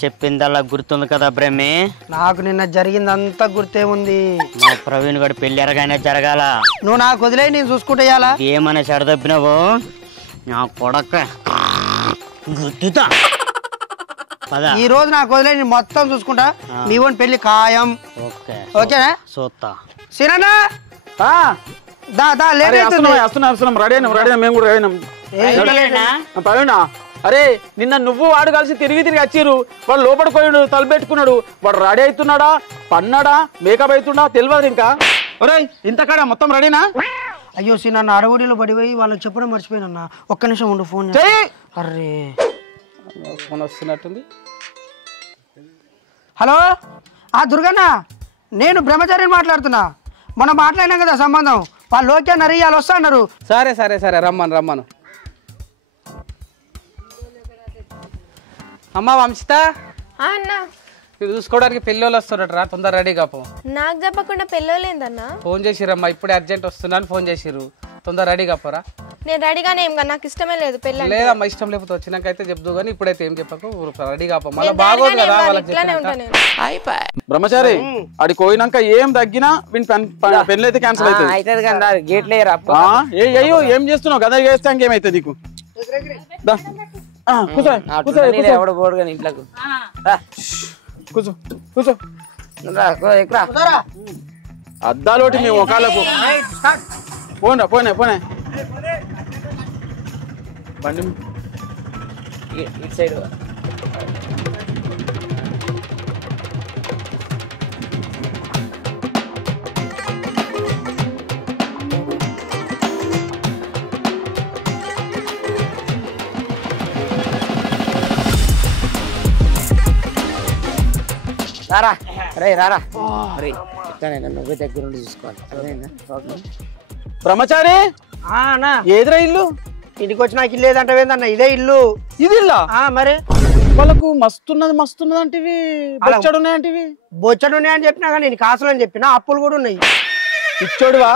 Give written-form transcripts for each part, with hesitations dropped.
చెప్పిందల్లా గుర్తుంది కదా బ్రహ్మి? నాకు నిన్న జరిగిందంతా గుర్తే ఉంది. మా ప్రవీణ్ గడు పెళ్లి ఎరగానే జరగాల. నువ్వు నాకు వదిలే, నేను చూసుకుంటేయాలా? ఏమన్నా చెడదప్పినావు నా కొడక గుర్తుతా. ఈ రోజు నాకు వదిలే, నేను మొత్తం చూసుకుంటా. మీ ఓన్ పెళ్లి ఖాయం. ఓకేనా? చూస్తా. సినా అరే నిన్న నువ్వు వాడు కలిసి తిరిగి వచ్చిర్రు. వాడు లోపలికి పోయాడు, తలపెట్టుకున్నాడు. వాడు రెడీ అవుతున్నాడా, పన్నాడా, మేకప్ అవుతున్నా తెలియదు ఇంకా. ఒరే ఇంతకాడ మొత్తం రెడీనా? అయ్యో సినా, అడవుడిలో పడిపోయి వాళ్ళకి చెప్పడం మర్చిపోయినా. ఒక్క నిమిషం ఉండు, ఫోన్. అరే ఫోన్ వస్తున్నట్టుంది. హలో, దుర్గన్న, నేను బ్రహ్మచారిని మాట్లాడుతున్నా. మొన్న మాట్లాడినాం కదా సంబంధం. వాళ్ళు ఓకే అన్నారు, వాళ్ళు వస్తా అన్నారు. సరే సరే సరే, రమ్మను. అమ్మా వంశిత, ఇది చూసుకోవడానికి పెళ్ళోళ్ళు వస్తారట, తొందర రెడీ కాపో. నాకు చెప్పకుండా పెళ్ళోలేందన్నా? ఫోన్ చేసిరమ్మా, ఇప్పుడే అర్జెంట్ వస్తున్నాను ఫోన్ చేసిర్రు. తొందర రెడీ కాపోరా. నేను రెడీగానే ఏం కదా, నాకు ఇష్టమే లేదు పెళ్ళి. లేదమ్మా, ఇష్టం లేకపోతే వచ్చినాకైతే చెప్దు కానీ ఇప్పుడైతే ఏం చెప్పకు, రెడీ కాపో. మళ్ళీ బాగోదు కదా వాళ్ళకి. బ్రహ్మచారి అడికి పోయినాక ఏం తగ్గినా పెళ్ళి అయితే క్యాన్సిల్ అవుతుంది. అయ్యో ఏం చేస్తున్నావు గదా, చేస్తే ఇంకేమైతుంది నీకు? కూర్చో కూర్చో. అద్దాలోటి మీ ముఖాలకు పోనే బండి ఇటు సైడ్. రారా రే రారా రే, నువ్వే దగ్గర నుండి చూసుకోవాలి. బ్రహ్మచారి ఏదిరా ఇల్లు? ఇంటికి వచ్చి నాకు ఇల్లు ఏదంటే ఏందన్న, ఇదే ఇల్లు. ఇది ఇల్లా? మరి వాళ్ళకు మస్తున్నది అంటివి, బొచ్చడు ఉన్నాయంటివి. బొచ్చడు ఉన్నాయని చెప్పినా కానీ నేను కాసులు అని చెప్పినా, అప్పులు కూడా ఉన్నాయి. ఇచ్చోడువా?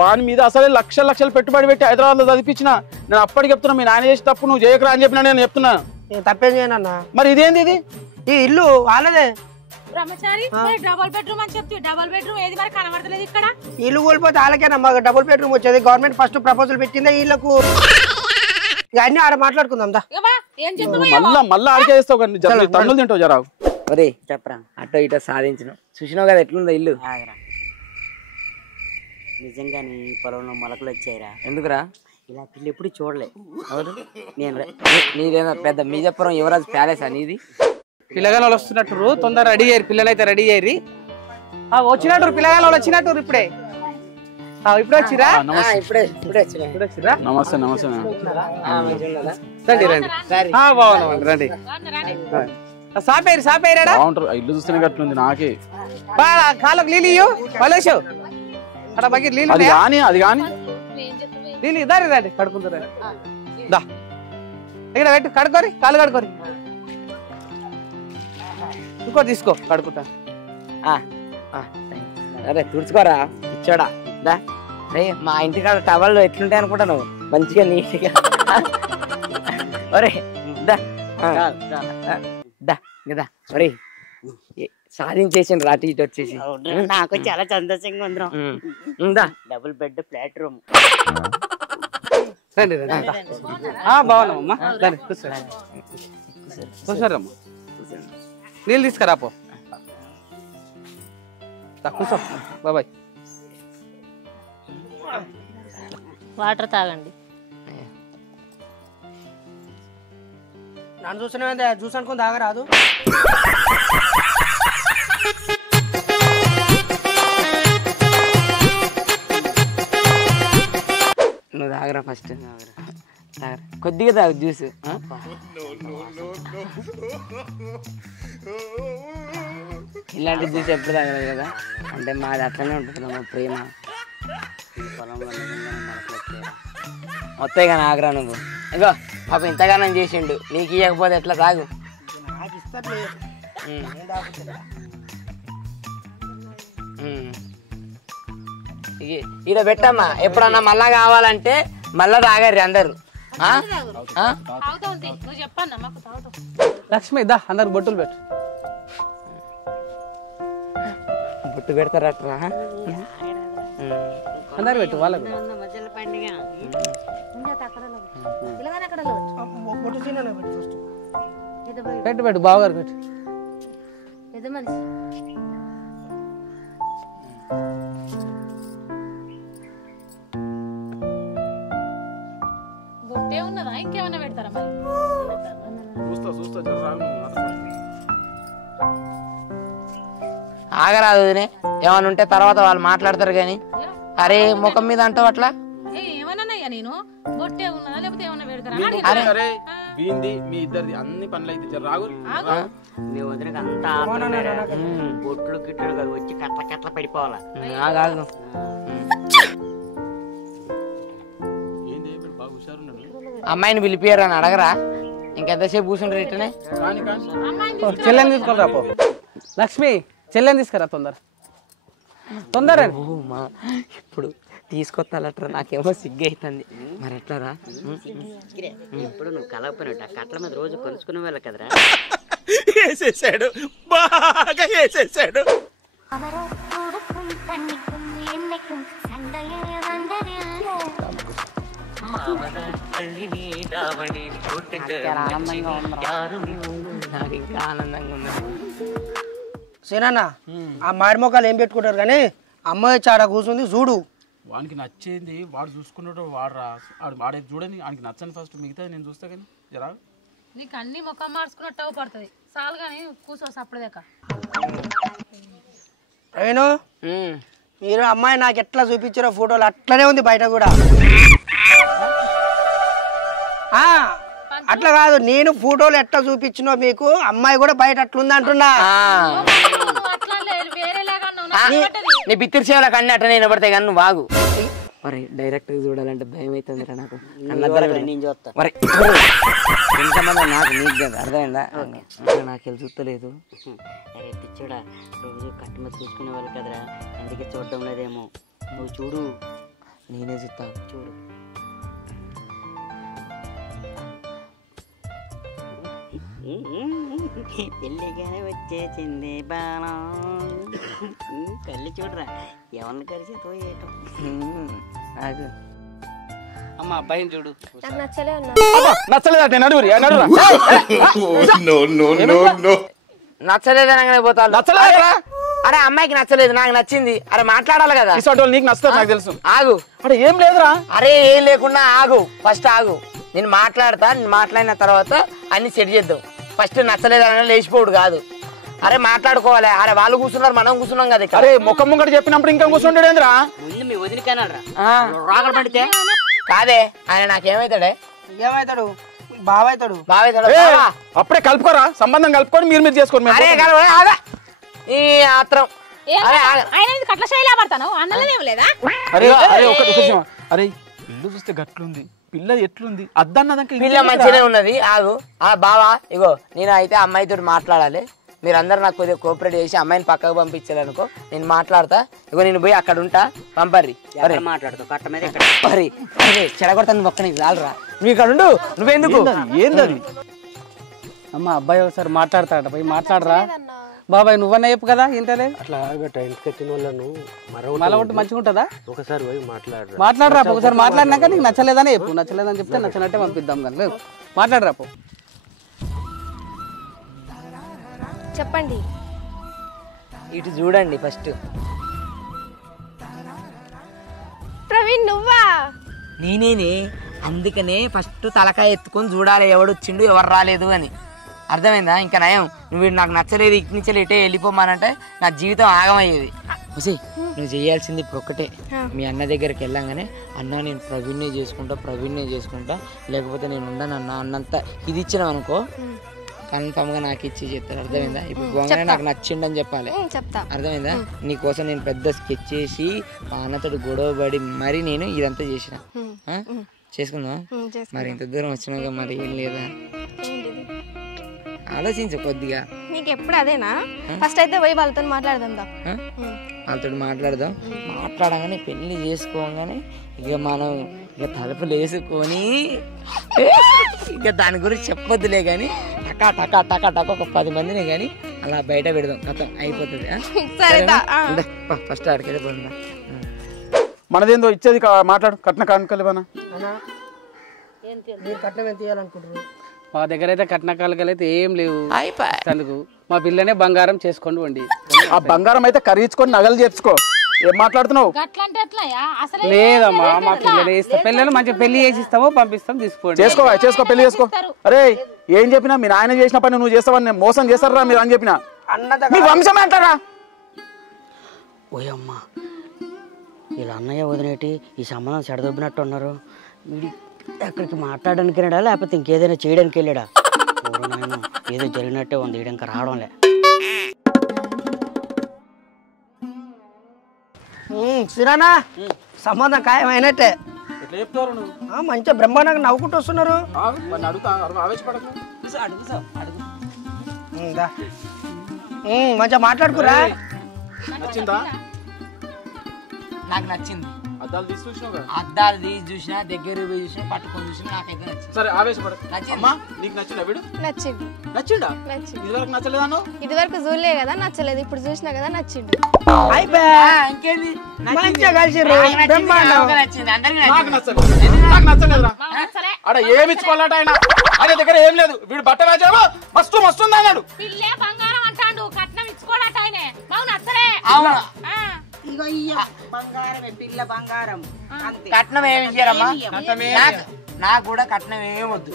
వాని మీద అసలే లక్షలు పెట్టుబడి పెట్టి హైదరాబాద్ లో చదివించిన. నేను అప్పటికి చెప్తున్నా, మీ నాన్న చేసి తప్పు నువ్వు చేయకరా అని చెప్పినా. నేను చెప్తున్నా, నేను తప్పేం చేయనన్నా. మరి ఇదేంది? ఇది ఈ ఇల్లు వాళ్ళదే. బ్రహ్మచారి డబుల్ బెడ్రూమ్ అని చెప్తే డబుల్ బెడ్రూమ్ ఏది మరి కనబడతలేదు ఇక్కడ. ఇల్లు కోల్పోతే వాళ్ళకేనా మాకు డబుల్ బెడ్రూమ్ వచ్చేది? గవర్నమెంట్ ఫస్ట్ ప్రపోజల్ పెట్టిందే వీళ్ళకు. అన్ని ఆడ మాట్లాడుకుందాం. మళ్ళా ఆడికే చేస్తావు కానీ తన్నులు తింటావు జరా. ఒరే చెప్పరా, అటో ఇటో సాధించిన చూసినావు కదా ఎట్లుందో ఇల్లు. నిజంగానే పొలంలో మొలకలు వచ్చాయిరా. ఎందుకురా? ఇలా పిల్లి ఎప్పుడు చూడలే. నీదేనా పెద్ద మీజపురం యువరాజ్ ప్యాలెస్ అనేది? పిల్లగాలు వాళ్ళు వస్తున్నట్టు, తొందర రెడీ అయ్యారు. పిల్లలైతే రెడీ అయ్యి వచ్చినట్టు. పిల్లగాలు వాళ్ళు వచ్చినట్టు ఇప్పుడే. ఇప్పుడు వచ్చిరా? నమస్తే నమస్తే. రండి రండి రండి. సాపేరా ఇల్లు చూస్తేనే గట్లుంది నాకే. కాళ్ళకు నీళ్ళు పలేసావు అక్కడ బకెట్ నీళ్ళు. అది కానీ నీళ్ళు ఇద్దరు రండి, కడుకుంటారు. ఇక్కడ పెట్టు, కడుకోరి, కాళ్ళు కడుకోరి. ఇంకో తీసుకో, కడుకుంటా. అరే తుడుచుకోరా ఇచ్చాడా. రే మా ఇంటికాడ టవల్ ఎట్లుంటాయి అనుకుంటా నువ్వు, మంచిగా నీట్గా. ఒరే కదా ఒరే సాధించేసిండ్రు అటు ఇటు వచ్చేసి. నాకు చాలా సంతోషంగా ఉందా. Double bed, flat room. రండి రండి. బాగున్నామమ్మా, రండి కూర్చోరమ్మా. నీళ్ళు తీసుకురా పో. కూర్చో బాబాయ్. వాటర్ తాగండి. నన్ను చూసినా జ్యూస్ అనుకుని తాగరాదు. నువ్వు తాగరా ఫస్ట్, కొద్దిగా తాగు జ్యూస్. ఇలాంటి జ్యూస్ ఎప్పుడు తాగలేదు కదా. అంటే మాది అట్లనే ఉంటుంది మా ప్రేమ. మొత్తం ఇక నాగరా నువ్వు. ఇగో పాప ఇంతగానం చేసిండు, నీకు ఇవ్వకపోతే ఎట్లా? తాగు. ఈడ పెట్టమ్మా, ఎప్పుడన్నా మళ్ళా కావాలంటే మళ్ళా తాగారు అందరు. నువ్వు చెప్పన్నా మాకు తాగుతావు. లక్ష్మి దా అందరు బొట్టులు పెట్టు. బొట్టు పెడతారట్రా అందరు పెట్టు వాళ్ళకు. మధ్యలో పండుగ పెట్టు పెట్టు బావగారు పెట్టు. బొట్టే ఉన్నదా ఇంకేమన్నా పెడతారా మరి? ఆగరాదు వదినే, ఏమన్నా ఉంటే తర్వాత వాళ్ళు మాట్లాడతారు కానీ. అరే ముఖం మీద అంటావు అట్లా? ఏమన్నాయ్యా నేను బొట్టే ఉన్నదా లేకపోతే ఏమన్నా పెడతారా? అరే వీంది మీ ఇద్దరిది అన్ని పనులు అయితే రాగు. మీ వదినకి అంతా బొట్లు గిట్లు కాదు వచ్చి కట్ల కట్ల పడిపోవాలా. ఆగాగు. అమ్మాయిని పిలిపియారు అని అడగరా? ఇంకెంతసేపు కూర్చుంటారు ఇట్టనే? చెల్లెని తీసుకురా పో. లక్ష్మి చెల్లెని తీసుకురా తొందర. ఇప్పుడు తీసుకొస్తాలట్రా, నాకేమో సిగ్గు అవుతుంది. మరి ఎట్లారా? ఇప్పుడు నువ్వు కలగపోయినట్టు ఆ కట్ల మీద రోజు కొలుసుకునే వాళ్ళ కదరా. వేసేసాడు, బాగా వేసేసాడు. నాకు ఇంకా ఆనందంగా ఉంది. సరేనా ఆ మాడి మొక్కలు ఏం పెట్టుకుంటారు కానీ అమ్మాయి చాడ కూర్చుంది చూడు. వానికి నచ్చేది వాడు చూసుకున్నాడు. వాడరా వాడే చూడని వానికి నచ్చని ఫస్ట్, మిగతా నేను చూస్తా కానీ జరా. నీకు అన్ని ముఖం మార్చుకున్నట్టు పడుతుంది చాలు కానీ కూర్చో అప్పుడేక. ప్రవీణు మీరు అమ్మాయి నాకు ఎట్లా చూపించారో ఫోటోలు అట్లనే ఉంది బయట కూడా. అట్లా కాదు, నేను ఫోటోలు ఎట్లా చూపించినో మీకు అమ్మాయి కూడా బయట అట్లుంది అంటున్నా. నీ బిత్తిరి సేవలకు అన్ని అట్లా నేను పడతాయి కానీ నువ్వు బాగు. మరి డైరెక్ట్ చూడాలంటే భయం అవుతుంది రా నాకు. నేను చూస్తా. మరి ఎంతమంది నాకు నీకు కదా అర్థమైందా? నాకు చూస్తలేదు. అరే పిచ్చోడా, రోజు కట్టు మీద చూసుకునే వాళ్ళు కదరా, అందుకే చూడడం లేదేమో. నువ్వు చూడు. నేనే చూస్తా, చూడు. పెళ్ళిగానే వచ్చేసింది బాణం. కళ్ళు చూడరా ఎవరిని కలిసేతో ఏటం. అమ్మ అబ్బాయిని చూడు. నాకు నచ్చలే అన్నా. నచ్చలేదు నడువురి నడురా. నచ్చలేదనగానే పోతా. నచ్చలేదా? అరే అమ్మాయికి నచ్చలేదు, నాకు నచ్చింది. అరే మాట్లాడాలి కదా. నీకు నచ్చుతుంది నాకు తెలుసు. ఆగు. అరే ఏం లేదురా. అరే ఏం లేకుండా ఆగు, ఫస్ట్ ఆగు. నేను మాట్లాడతా, నేను మాట్లాడిన తర్వాత అన్ని సెట్ చేద్దాం. ఫస్ట్ నచ్చలేదనగా లేచిపోడు కాదు. అరే మాట్లాడుకోవాలి. అరే వాళ్ళు కూర్చున్నారు, మనం కూర్చున్నాం కదా. అరే ముఖం ముంగట చెప్పినప్పుడు ఇంకా కూర్చుంటాడేంద్రా? ముందు మీ వదిలికన్నారా రాగలు పడితే కాదే ఆయన నాకేమైతాడే? ఏమవుతాడు? బావైతాడు. బావైతాడు. అప్పుడే కలుపుకోరా, సంబంధం కలుపుకొని మీరు చేసుకోండి. అరే ఆగా ఈ ఆత్రం. ఆయన కట్ల శైలా పడతాను అన్నలేదేం లేదా? అరే అరే ఒక నిమిషం. అరే ఇల్లు చూస్తే గట్లుంది, పిల్ల ఎట్లుంది? అద్దన్నదాక పిల్ల మంచిగానే ఉన్నది. ఆగు. బావా ఇగో నేను అయితే అమ్మాయితో మాట్లాడాలి. మీరందరూ నాకు కొద్దిగా కోఆపరేట్ చేసి అమ్మాయిని పక్కకు పంపించారనుకో, నేను మాట్లాడతా. ఇగో నేను పోయి అక్కడ ఉంటా, పంపర్రి. మాట్లాడుతావు కట్ట మీద అరే చెడగొడతాను ఒక్క నీకు చాలరా. నువ్వు ఇక్కడ ఉండు. నువ్వెందుకు? ఏందది? అమ్మ అబ్బాయి ఒకసారి మాట్లాడతాడ, పోయి మాట్లాడరా. బాబాయ్ నువ్వన్నా చెప్పు కదా. ఇంతలే అట్లా ఇంటికి వచ్చిన వాళ్ళను మళ్ళీ ఒకటి మంచిగా ఉంటుందా? ఒకసారి పోయి మాట్లాడరా. ఒకసారి మాట్లాడినాక నీకు నచ్చలేదని చెప్పు. నచ్చలేదని చెప్తే నచ్చినట్టే పంపిద్దాం. కానీ లేదు మాట్లాడరా పో. చెప్పండి. ఇటు చూడండి ఫస్ట్. ప్రవీణ్ నువ్వా? నేనేనే, అందుకనే ఫస్ట్ తలకాయ ఎత్తుకొని చూడాలి ఎవడు వచ్చిండు ఎవరు రాలేదు అని. అర్థమైందా? ఇంకా నయం. నువ్వు నాకు నచ్చలేదు ఇటు నుంచి ఇటే వెళ్ళిపోమానంటే నా జీవితం ఆగమయ్యేది. నువ్వు చేయాల్సింది ఇప్పుడు ఒక్కటే. మీ అన్న దగ్గరికి వెళ్ళంగానే అన్న నేను ప్రవీణ్నే చేసుకుంటా లేకపోతే నేను ఉండను అన్న అన్నంత ఇది ఇచ్చినావు అనుకో, కన్ఫామ్ గా నాకు ఇచ్చి చెప్తారు. అర్థమైందా? ఇప్పుడు పోగానే నాకు నచ్చిండని చెప్పాలి. అర్థమైందా? నీకోసం నేను పెద్ద స్కెచ్ చేసి మా అన్నతోటి గొడవ పడి మరి నేను ఇదంతా చేసిన. చేసుకుందాం. మరి ఇంత దూరం వచ్చినాక మరి ఏం లేదా? ఆలోచించు కొద్దిగా. నీకు ఎప్పుడు అదేనా? ఫస్ట్ అయితే పోయి వాళ్ళతో మాట్లాడదాం. వాళ్ళతో మాట్లాడగానే పెళ్లి చేసుకోగానే ఇక మనం ఇక తలుపులు వేసుకొని ఇక దాని గురించి చెప్పొద్దులే కానీ టకా టకా టకా టకా ఒక 10 మందిని కానీ అలా బయట పెడదాం కథం అయిపోతుంది. ఫస్ట్ ఆడికి వెళ్ళిపోతుందా మనదేందో ఇచ్చేది మాట్లాడు కట్న కానుకలేవనా మీరు కట్నం ఎంత ఇవ్వాలనుకుంటారు? మా దగ్గర అయితే కట్నకాలకలు అయితే ఏం లేవు. అందుకు మా పిల్లనే బంగారం చేసుకోండి వండి. ఆ బంగారం అయితే కరిగించుకొని నగలు చేర్చుకో. ఏం మాట్లాడుతున్నావు? లేదమ్మా మా పిల్లనే ఇస్తాం. పిల్లలు మంచిగా పెళ్లి చేసి ఇస్తామో పంపిస్తాం తీసుకోండి. చేసుకో పెళ్లి చేసుకో. అరే ఏం చెప్పినా మీ నాయన చేసిన పని నువ్వు చేస్తావని మోసం చేస్తారా మీరు అని చెప్పినా మీ వంశం అంటారా? ఓయమ్మా వీళ్ళ అన్నయ్య వదినేటి ఈ సంబంధం చెడదొబ్బినట్టు ఉన్నారు. వీడి ఎక్కడికి మాట్లాడడానికి వెళ్ళాడా లేకపోతే ఇంకేదైనా చేయడానికి వెళ్ళాడా? నాయన ఏదో జరిగినట్టే ఉంది, వీడు ఇంకా రావడంలే. సిరానా సంబంధం ఖాయమైనట్టే. మంచిగా బ్రహ్మాండంగా నవ్వుకుంటూ వస్తున్నారు. మంచిగా మాట్లాడుకురా. నాకు నచ్చింది. అద్దాలు తీసి చూసినావు? అద్దాలు తీసి చూసినా, దగ్గర పోయి చూసినా, పట్టుకొని చూసినా నాకైతే నచ్చింది. సరే ఆవేశపడు. అమ్మా నీకు నచ్చిందా వీడు? నచ్చింది. నచ్చిండా? ఇదివరకు నచ్చలేదా? ఇదివరకు చూడలే కదా నచ్చలేదు, ఇప్పుడు చూసినా కదా నచ్చిండు. ఇంకేంది మంచిగా కలిసిర్రు. నాకు నచ్చలేదురా. ఆడ ఏమి ఇచ్చుకోవాలట ఆయన ఆయన దగ్గర ఏం లేదు. వీడు బట్ట వేసావో మస్తు మస్తుంది అన్నాడు. పిల్లే బంగారం అంటాడు, కట్నం ఇచ్చుకోడట ఆయనే. మాకు నచ్చలే. కట్నం ఏమి ఇయ్యారమ్మా? నాకు కూడా కట్నం ఏమి వద్దు.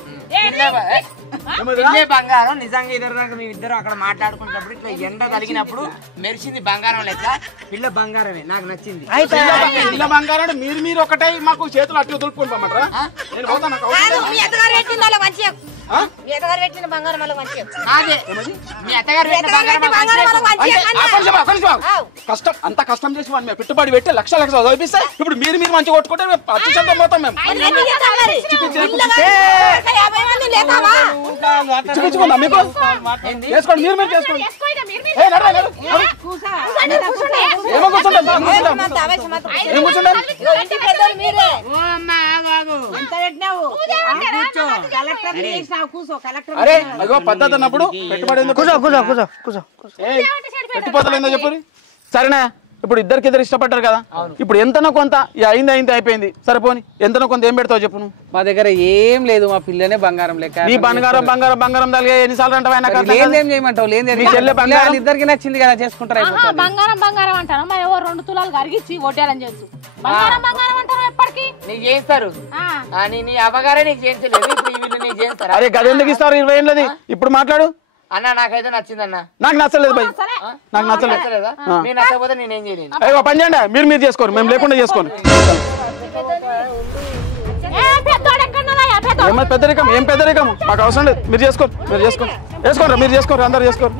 పిల్లే బంగారం. నిజంగా ఇద్దరు మేమిద్దరు అక్కడ మాట్లాడుకున్నప్పుడు ఇట్లా ఎండ కలిగినప్పుడు మెరిసింది బంగారం లెక్క. పిల్ల బంగారమే నాకు నచ్చింది. పిల్ల బంగారం మీరు ఒకటే మాకు చేతులు అట్లా దులుపుకొని పోమంటారా? నేను పోతా. నాకు కష్టం అంత కష్టం చేసి మనం పెట్టుబడి పెట్టి లక్ష చదివిస్తే ఇప్పుడు మీరు మంచిగా కొట్టుకుంటే అత్యంతం పోతాం మేము. చూపించుకుందా మీకు? చేసుకోండి మీరు చేసుకోండి. ఏమో కూర్చుంటాం ఏం కూర్చుంటాం. అరే అదిగో పద్ధతి అన్నప్పుడు పెట్టుబడి పెట్టిపోతలేదో చెప్పు. సరేనా ఇప్పుడు ఇద్దరు ఇష్టపడ్డారు కదా, ఇప్పుడు ఎంతనో కొంత అయింది అయిపోయింది. సరిపోని ఎంతనో కొంత ఏం పెడతావు చెప్పు నువ్వు? మా దగ్గర ఏం లేదు, మా పిల్లనే బంగారం లెక్క. నీ బంగారం తలిగా ఎన్నిసార్లు అంటావు? ఏం చేయమంటావు? ఇద్దరికి నచ్చింది కదా చేసుకుంటారు. బంగారం అంటాను మా ఎవరు 2 తులాలు కరిగించి కొట్టాలని చేస్తూ బంగారం అంటారు ఎప్పటికీ నీకు చేస్తారు. నీ అవ్వగారే నీకు చేయించలేదు, ఇప్పుడు వీళ్ళు నీకు చేస్తారు. అరే గది ఎందుకు ఇస్తారు? 20 ఏళ్ళది. ఇప్పుడు మాట్లాడు. అన్న నాకైతే నచ్చింది అన్న. నాకు నచ్చలేదు భయ్, నాకు నచ్చలేదా? నేను నచ్చకపోతే నేనేం చేయలేను. అయ్యో పని చేయండి, మీరు చేసుకోరు, మేము లేకుండా చేసుకోను. పెద్దరికం ఏం పెద్దరికం మాకు అవసరం లేదు. మీరు చేసుకోరు, వేసుకోరు అందరు చేసుకోరు.